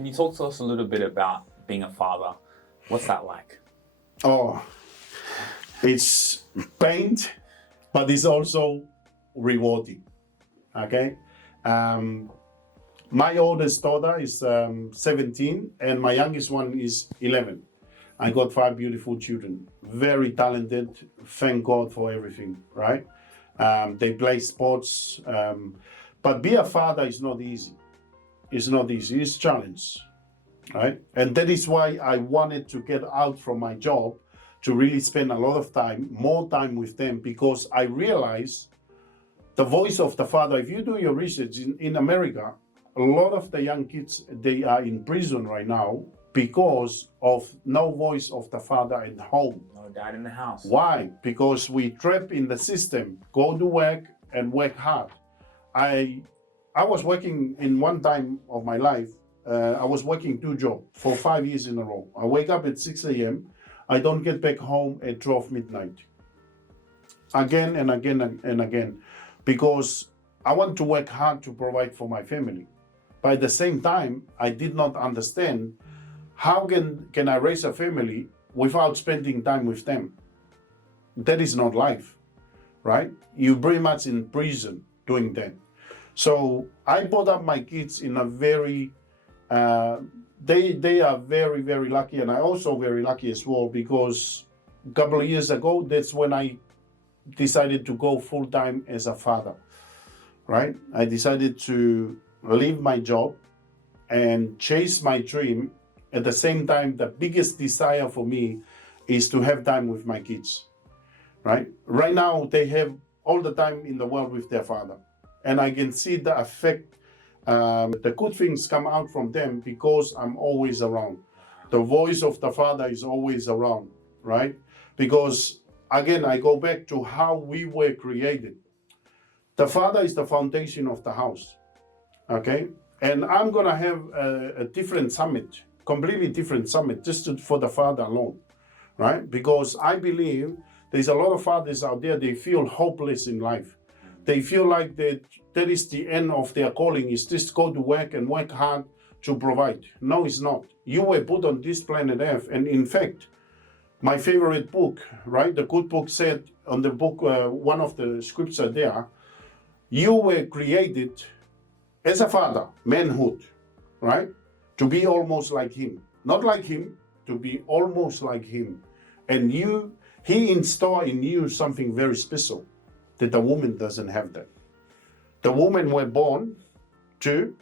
Can you talk to us a little bit about being a father? What's that like? Oh, it's pain, but it's also rewarding. Okay. My oldest daughter is 17 and my youngest one is 11. I got 5 beautiful children, very talented. Thank God for everything, right? They play sports, but be a father is not easy. It's not easy, it's a challenge, right? And that is why I wanted to get out from my job to really spend a lot of time, more time with them, because I realize the voice of the father. If you do your research in America, a lot of the young kids, they are in prison right now because of no voice of the father at home. No dad in the house. Why? Because we trap in the system, go to work and work hard. I was working in one time of my life, I was working 2 jobs for 5 years in a row. I wake up at 6 a.m. I don't get back home at 12 midnight. Again and again and again. Because I want to work hard to provide for my family. But at the same time, I did not understand how can I raise a family without spending time with them. That is not life, right? You're pretty much in prison doing that. So I brought up my kids in a very, they are very, very lucky, and I also very lucky as well, because a couple of years ago, that's when I decided to go full-time as a father, right? I decided to leave my job and chase my dream. At the same time, the biggest desire for me is to have time with my kids, right? Right now, they have all the time in the world with their father. And I can see the effect, the good things come out from them because I'm always around. The voice of the father is always around, right? Because again, I go back to how we were created. The father is the foundation of the house, okay? And I'm gonna have a different summit, completely different summit, for the father alone, right? Because I believe there's a lot of fathers out there, they feel hopeless in life. They feel like that is the end of their calling, is just go to work and work hard to provide. No, it's not. You were put on this planet Earth, and in fact, my favorite book, right? The Good Book said on the book, one of the scripture there, you were created as a father, manhood, right? To be almost like him. Not like him, to be almost like him. And he installed in you something very special that the woman doesn't have that. The woman were born to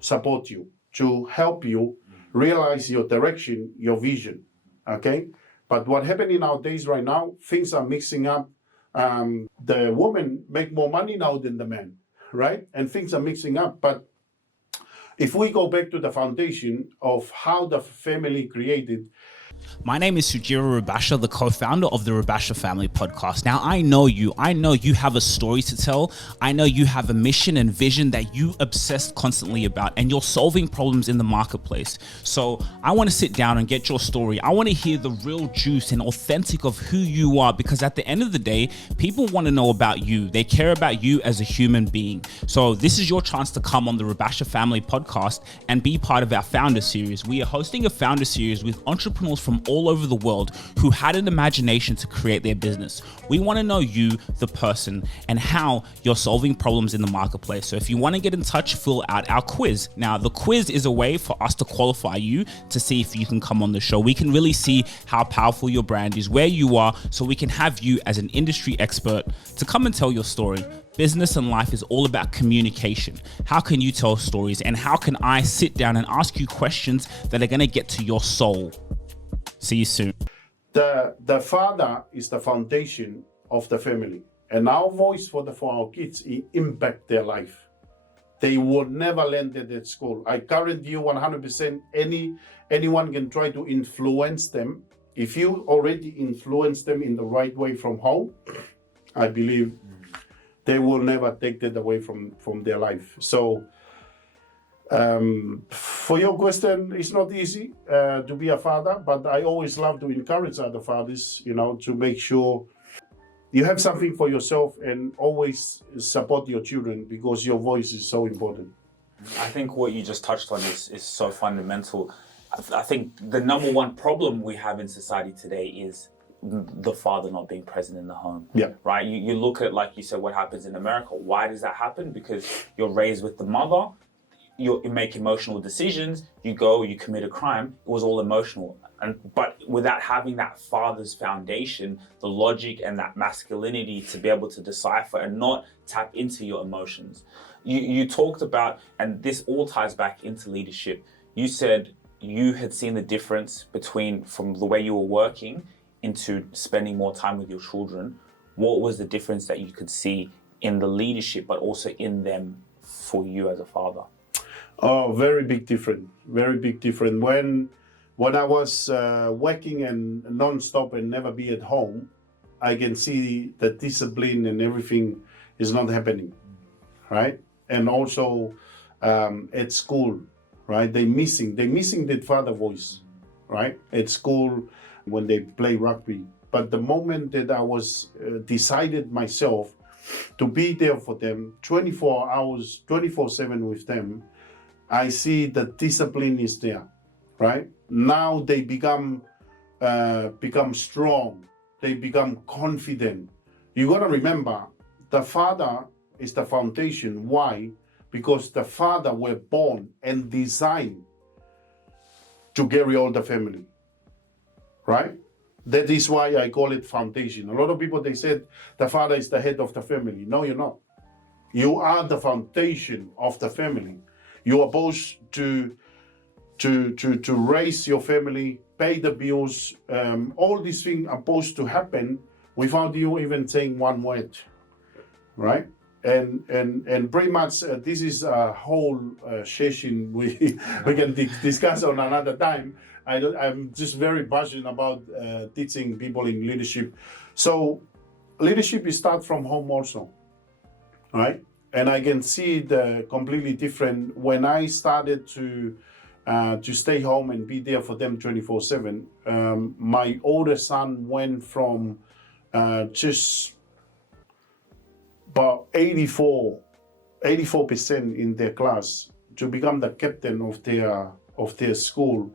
support you, to help you realize your direction, your vision, okay? But what happened in our days right now, things are mixing up. The woman make more money now than the man, right? And things are mixing up. But if we go back to the foundation of how the family created. My name is Sugira Rubasha, the co-founder of the Rubasha Family Podcast. Now, I know you have a story to tell. I know you have a mission and vision that you obsess constantly about, and you're solving problems in the marketplace. So I want to sit down and get your story. I want to hear the real juice and authentic of who you are, because at the end of the day, people want to know about you. They care about you as a human being. So this is your chance to come on the Rubasha Family Podcast and be part of our founder series. We are hosting a founder series with entrepreneurs from all over the world who had an imagination to create their business. We want to know you, the person, and how you're solving problems in the marketplace. So if you want to get in touch, fill out our quiz. Now, the quiz is a way for us to qualify you to see if you can come on the show. We can really see how powerful your brand is, where you are, so we can have you as an industry expert to come and tell your story. Business and life is all about communication. How can you tell stories, and how can I sit down and ask you questions that are going to get to your soul? See you soon. The father is the foundation of the family, and our voice for our kids impact their life. They will never learn that at school. I guarantee you 100%. Anyone can try to influence them. If you already influence them in the right way from home, I believe they will never take that away from their life. So. For your question, it's not easy to be a father, but I always love to encourage other fathers, to make sure you have something for yourself and always support your children, because your voice is so important. I think what you just touched on is so fundamental. I think the number one problem we have in society today is the father not being present in the home. Yeah. Right? You look at, like you said, what happens in America. Why does that happen? Because you're raised with the mother, you make emotional decisions, you commit a crime. It was all emotional. But without having that father's foundation, the logic and that masculinity to be able to decipher and not tap into your emotions. You talked about, and this all ties back into leadership. You said you had seen the difference from the way you were working into spending more time with your children. What was the difference that you could see in the leadership, but also in them for you as a father? Oh, very big difference. Very big difference. When I was working and non-stop and never be at home, I can see the discipline and everything is not happening, right? And also at school, right? They're missing that father voice, right? At school when they play rugby. But the moment that I was decided myself to be there for them 24 hours, 24/7 with them, I see the discipline is there, right? Now they become strong. They become confident. You got to remember, the father is the foundation. Why? Because the father were born and designed to carry all the family, right? That is why I call it foundation. A lot of people, they said the father is the head of the family. No, you're not. You are the foundation of the family. You are supposed to raise your family, pay the bills. All these things are supposed to happen without you even saying one word, right? And pretty much this is a whole session we can discuss on another time. I'm just very passionate about teaching people in leadership. So leadership is start from home also, right? And I can see the completely different when I started to stay home and be there for them 24/7. My older son went from just about 84% in their class to become the captain of their school,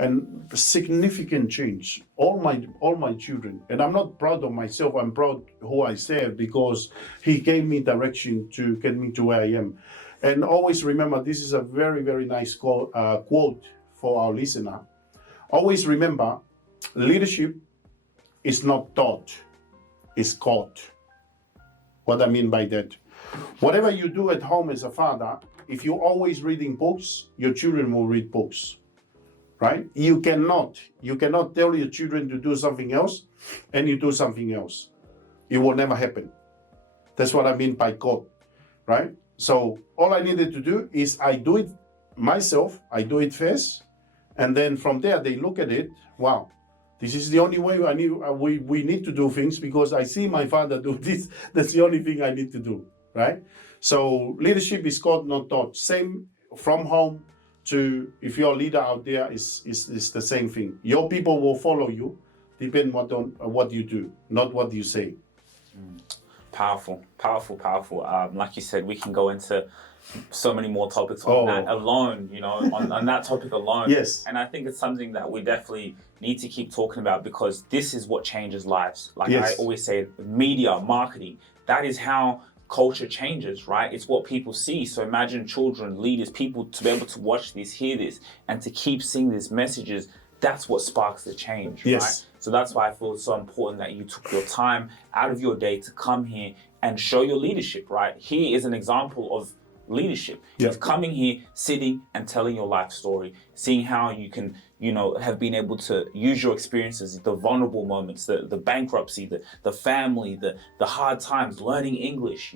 and significant change. All my children, and I'm not proud of myself. I'm proud who I serve because he gave me direction to get me to where I am. And always remember, this is a very, very nice quote for our listener. Always remember, leadership is not taught, it's caught. What I mean by that, whatever you do at home as a father, if you're always reading books, your children will read books, right? You cannot tell your children to do something else and you do something else. It will never happen. That's what I mean by caught, right? So all I needed to do is I do it myself, I do it first, and then from there they look at it, wow, this is the only way we need to do things because I see my father do this, that's the only thing I need to do, right? So leadership is called, not taught. Same from home to if you're a leader out there, is the same thing. Your people will follow you, depend on what you do, not what you say. Powerful. Like you said, we can go into so many more topics on that alone, on that topic alone. Yes. And I think it's something that we definitely need to keep talking about because this is what changes lives. Like Yes. I always say, media, marketing, that is how culture changes, right? It's what people see. So imagine children, leaders, people to be able to watch this, hear this, and to keep seeing these messages. That's what sparks the change, Yes. right? So that's why I feel it's so important that you took your time out of your day to come here and show your leadership, right? He is an example of leadership. Yeah. He's coming here, sitting and telling your life story, seeing how you can, have been able to use your experiences, the vulnerable moments, the bankruptcy, the family, the hard times, learning English,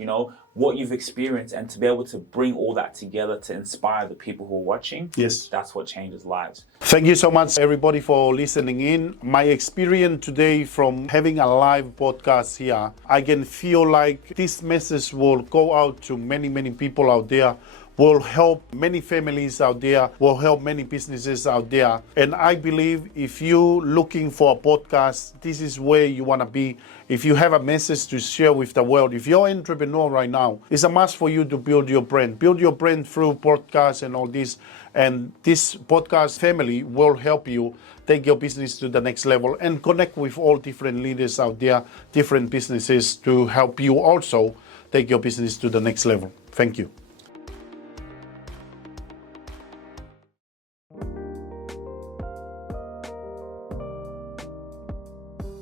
what you've experienced, and to be able to bring all that together to inspire the people who are watching. Yes. That's what changes lives. Thank you so much, everybody, for listening in. My experience today from having a live podcast here, I can feel like this message will go out to many, many people out there will help many families out there, will help many businesses out there. And I believe if you're looking for a podcast, this is where you want to be. If you have a message to share with the world, if you're an entrepreneur right now, it's a must for you to build your brand. Build your brand through podcasts and all this. And this podcast family will help you take your business to the next level and connect with all different leaders out there, different businesses to help you also take your business to the next level. Thank you.